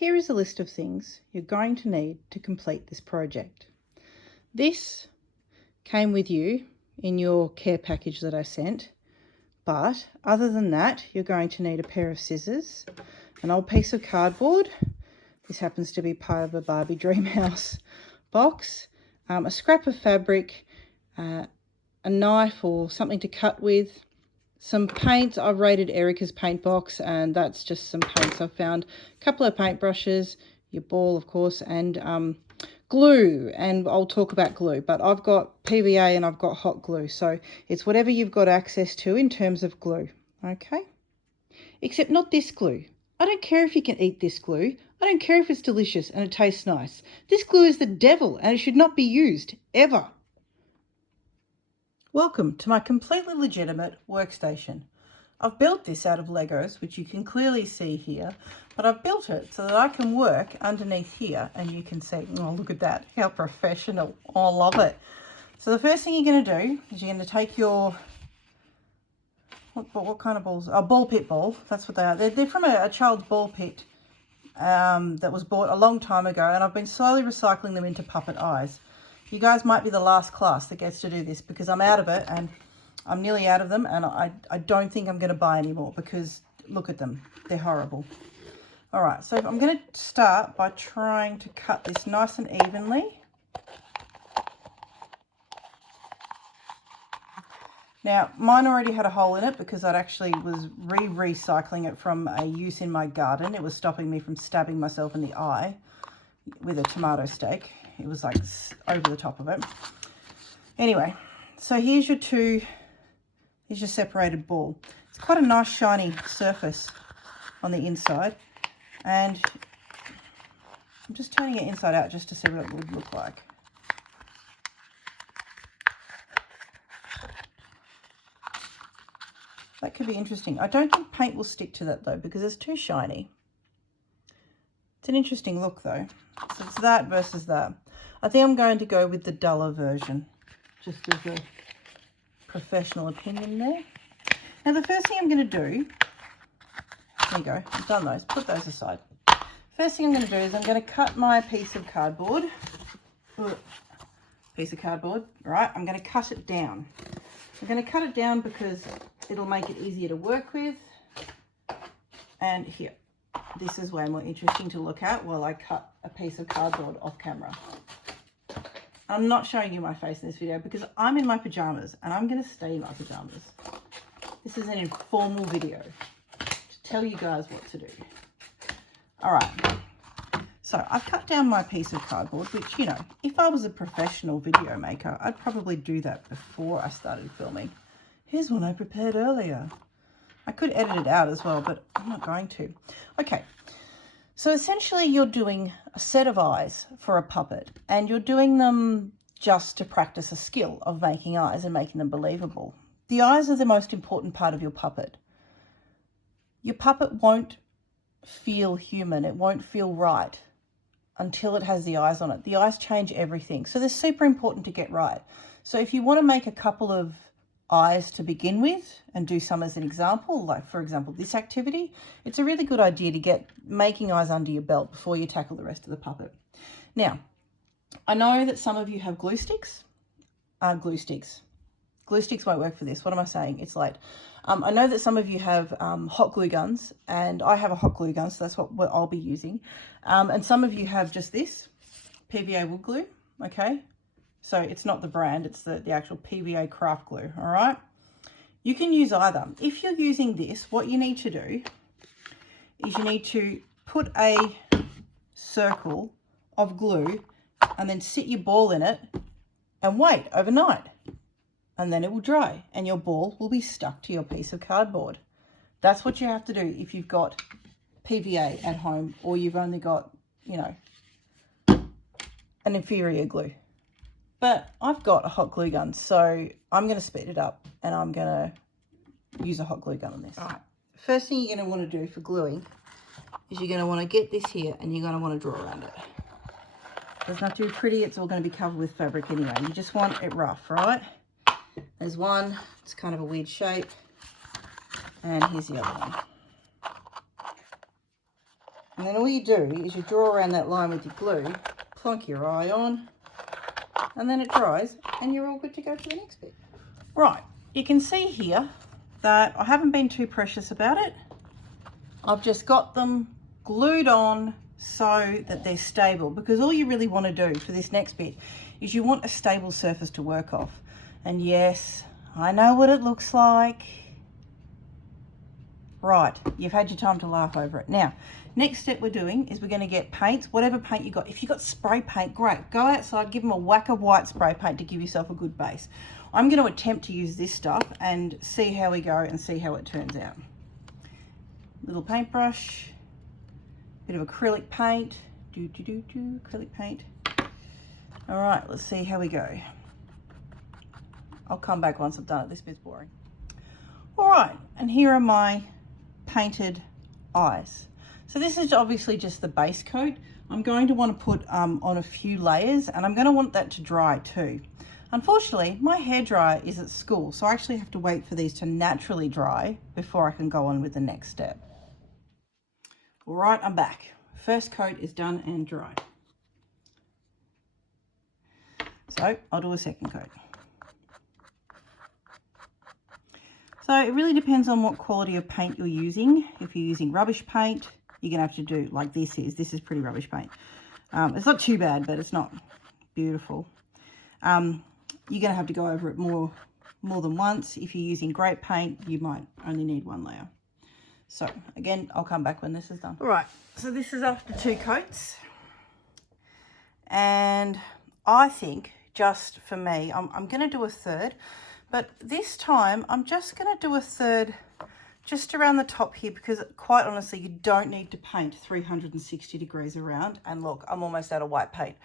Here is a list of things you're going to need to complete this project. This came with you in your care package that I sent, but other than that, you're going to need a pair of scissors, an old piece of cardboard. This happens to be part of a Barbie Dreamhouse box, a scrap of fabric, a knife or something to cut with, some paint. I've raided Erica's paint box, and that's just some paints I've found, a couple of paintbrushes, your ball of course, and glue. And I'll talk about glue, but I've got PVA and I've got hot glue, so it's whatever you've got access to in terms of glue. Okay, except not this glue. I don't care if you can eat this glue. I don't care if it's delicious and it tastes nice. This glue is the devil and it should not be used ever. Welcome to my completely legitimate workstation. I've built this out of Legos, which you can clearly see here, but I've built it so that I can work underneath here and you can see, oh, look at that, how professional. Oh, I love it. So the first thing you're going to do is you're going to take your, what kind of balls? A ball pit ball, that's what they are. They're from a child's ball pit that was bought a long time ago, and I've been slowly recycling them into puppet eyes. You guys might be the last class that gets to do this because I'm out of it, and I'm nearly out of them, and I don't think I'm going to buy any more because look at them. They're horrible. All right, so I'm going to start by trying to cut this nice and evenly. Now, mine already had a hole in it because I'd actually was recycling it from a use in my garden. It was stopping me from stabbing myself in the eye with a tomato stake. It was like over the top of it. Anyway, so here's your separated ball. It's quite a nice shiny surface on the inside, and I'm just turning it inside out just to see what it would look like. That could be interesting. I don't think paint will stick to that though because it's too shiny. It's an interesting look though. So it's that versus that. I think I'm going to go with the duller version, just as a professional opinion there. Now the first thing I'm going to do, there you go, I've done those, put those aside. First thing I'm going to do is I'm going to cut my piece of cardboard, right? I'm going to cut it down. I'm going to cut it down because it'll make it easier to work with. And here, this is way more interesting to look at while I cut a piece of cardboard off camera. I'm not showing you my face in this video because I'm in my pajamas and I'm going to stay in my pajamas. This is an informal video to tell you guys what to do. All right. So I've cut down my piece of cardboard, which, you know, if I was a professional video maker, I'd probably do that before I started filming. Here's one I prepared earlier. I could edit it out as well, but I'm not going to. Okay. So essentially you're doing a set of eyes for a puppet, and you're doing them just to practice a skill of making eyes and making them believable. The eyes are the most important part of your puppet. Your puppet won't feel human. It won't feel right until it has the eyes on it. The eyes change everything. So they're super important to get right. So if you want to make a couple of eyes to begin with and do some as an example, like for example this activity, it's a really good idea to get making eyes under your belt before you tackle the rest of the puppet. Now, I know that some of you have glue sticks. Glue sticks won't work for this. What am I saying? It's late. I know that some of you have hot glue guns, and I have a hot glue gun, so that's what I'll be using. And some of you have just this PVA wood glue, okay? So it's not the brand, it's the actual PVA craft glue, all right? You can use either. If you're using this, what you need to do is you need to put a circle of glue and then sit your ball in it and wait overnight. And then it will dry and your ball will be stuck to your piece of cardboard. That's what you have to do if you've got PVA at home or you've only got, you know, an inferior glue. But I've got a hot glue gun, so I'm going to speed it up and I'm going to use a hot glue gun on this. All right. First thing you're going to want to do for gluing is you're going to want to get this here and you're going to want to draw around it. It's not too pretty. It's all going to be covered with fabric anyway. You just want it rough, right? There's one. It's kind of a weird shape. And here's the other one. And then all you do is you draw around that line with your glue, plonk your eye on, and then it dries and you're all good to go to the next bit. Right, you can see here that I haven't been too precious about it. I've just got them glued on so that they're stable, because all you really want to do for this next bit is you want a stable surface to work off. And yes, I know what it looks like. Right, you've had your time to laugh over it. Now, next step we're doing is we're going to get paints, whatever paint you got. If you've got spray paint, great. Go outside, give them a whack of white spray paint to give yourself a good base. I'm going to attempt to use this stuff and see how we go and see how it turns out. Little paintbrush, bit of acrylic paint, acrylic paint. All right, let's see how we go. I'll come back once I've done it. This bit's boring. All right, and here are my painted eyes. So this is obviously just the base coat. I'm going to want to put on a few layers, and I'm going to want that to dry too. Unfortunately, my hairdryer is at school, so I actually have to wait for these to naturally dry before I can go on with the next step. All right, I'm back. First coat is done and dry. So I'll do a second coat. So it really depends on what quality of paint you're using. If you're using rubbish paint, you're gonna have to do like this is. This is pretty rubbish paint. It's not too bad, but it's not beautiful. You're gonna have to go over it more than once. If you're using great paint, you might only need one layer. So again, I'll come back when this is done. All right, so this is after 2 coats. And I think just for me, I'm gonna do a third. But this time, I'm just going to do a third just around the top here, because quite honestly, you don't need to paint 360 degrees around. And look, I'm almost out of white paint.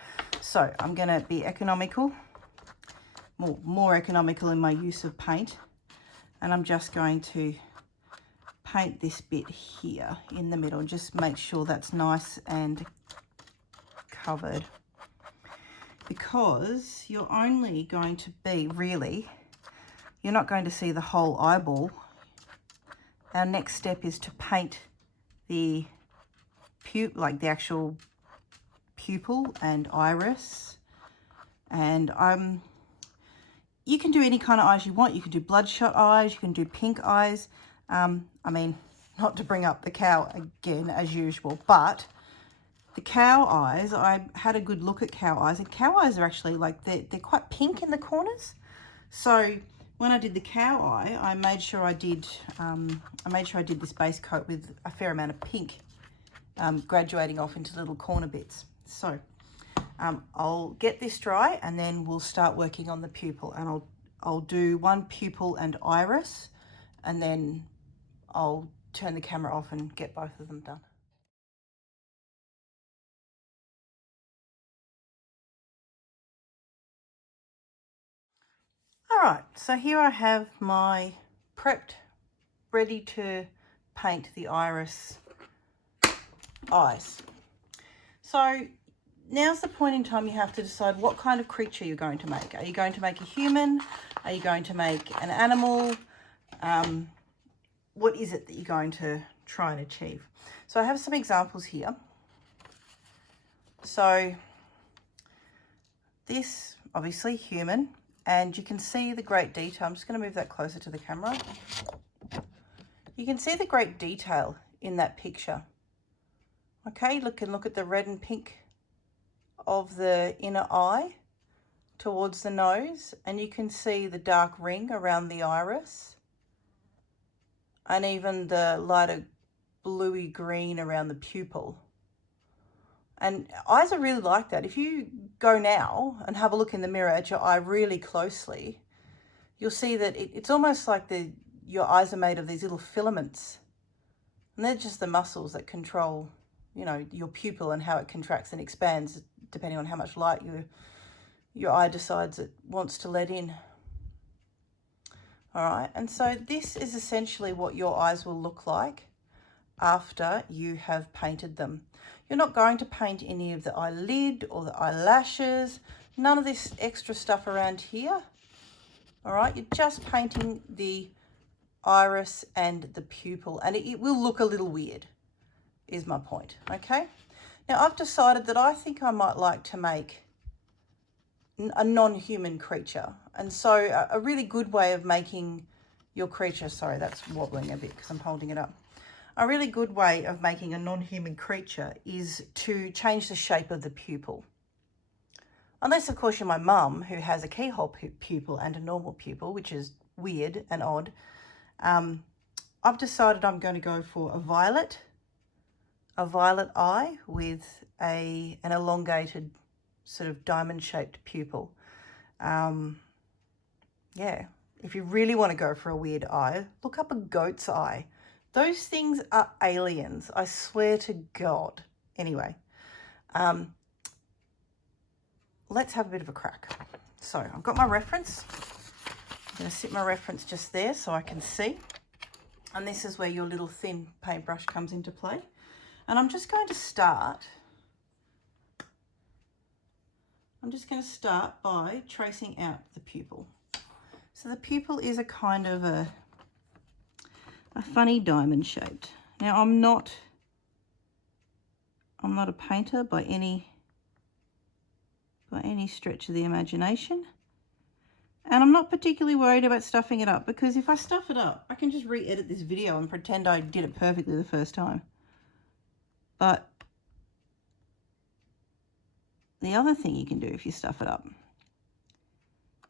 So I'm going to be economical, more economical in my use of paint. And I'm just going to paint this bit here in the middle. Just make sure that's nice and covered. Because you're only going to be really... You're not going to see the whole eyeball. Our next step is to paint the the actual pupil and iris. And you can do any kind of eyes you want. You can do bloodshot eyes, you can do pink eyes. I mean, not to bring up the cow again as usual, but the cow eyes, I had a good look at cow eyes, and cow eyes are actually like, they're quite pink in the corners. So when I did the cow eye, I made sure I did this base coat with a fair amount of pink, graduating off into little corner bits. So I'll get this dry, and then we'll start working on the pupil. And I'll do one pupil and iris, and then I'll turn the camera off and get both of them done. All right, so here I have my prepped, ready to paint the iris eyes. So now's the point in time you have to decide what kind of creature you're going to make. Are you going to make a human? Are you going to make an animal? What is it that you're going to try and achieve? So I have some examples here. So this, obviously human. And you can see the great detail. I'm just going to move that closer to the camera. You can see the great detail in that picture. Okay, look at the red and pink of the inner eye towards the nose. And you can see the dark ring around the iris. And even the lighter bluey green around the pupil. And eyes are really like that. If you go now and have a look in the mirror at your eye really closely, you'll see that it's almost like your eyes are made of these little filaments. And they're just the muscles that control, your pupil and how it contracts and expands depending on how much light your eye decides it wants to let in. All right, and so this is essentially what your eyes will look like after you have painted them. You're not going to paint any of the eyelid or the eyelashes, none of this extra stuff around here. All right, you're just painting the iris and the pupil, and it will look a little weird. is my point, okay? Now, I've decided that I think I might like to make a non-human creature. And so a really good way of making your creature, sorry, that's wobbling a bit because I'm holding it up. A really good way of making a non-human creature is to change the shape of the pupil. Unless, of course, you're my mum, who has a keyhole pupil and a normal pupil, which is weird and odd. I've decided I'm going to go for a violet eye with an elongated sort of diamond-shaped pupil. Yeah, if you really want to go for a weird eye, look up a goat's eye. Those things are aliens, I swear to God. Anyway, let's have a bit of a crack. So I've got my reference. I'm going to sit my reference just there so I can see. And this is where your little thin paintbrush comes into play. And I'm just going to start by tracing out the pupil. So the pupil is a kind of a funny diamond shaped. Now I'm not a painter by any stretch of the imagination. And I'm not particularly worried about stuffing it up, because if I stuff it up, I can just re-edit this video and pretend I did it perfectly the first time. But the other thing you can do if you stuff it up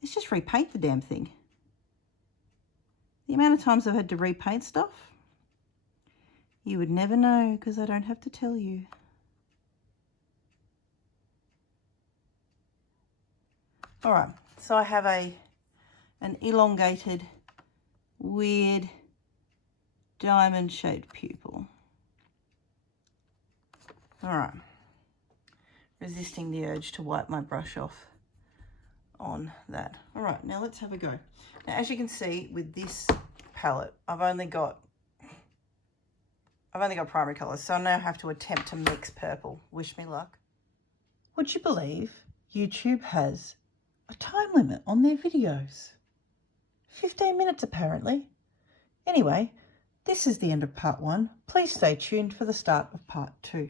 is just repaint the damn thing. The amount of times I've had to repaint stuff, you would never know, because I don't have to tell you. All right, so I have an elongated, weird, diamond-shaped pupil. All right, resisting the urge to wipe my brush off on that. All right, now let's have a go. Now, as you can see with this palette, I've only got primary colours, so I now have to attempt to mix purple. Wish me luck. Would you believe YouTube has a time limit on their videos? 15 minutes apparently. Anyway, this is the end of part 1. Please stay tuned for the start of part 2.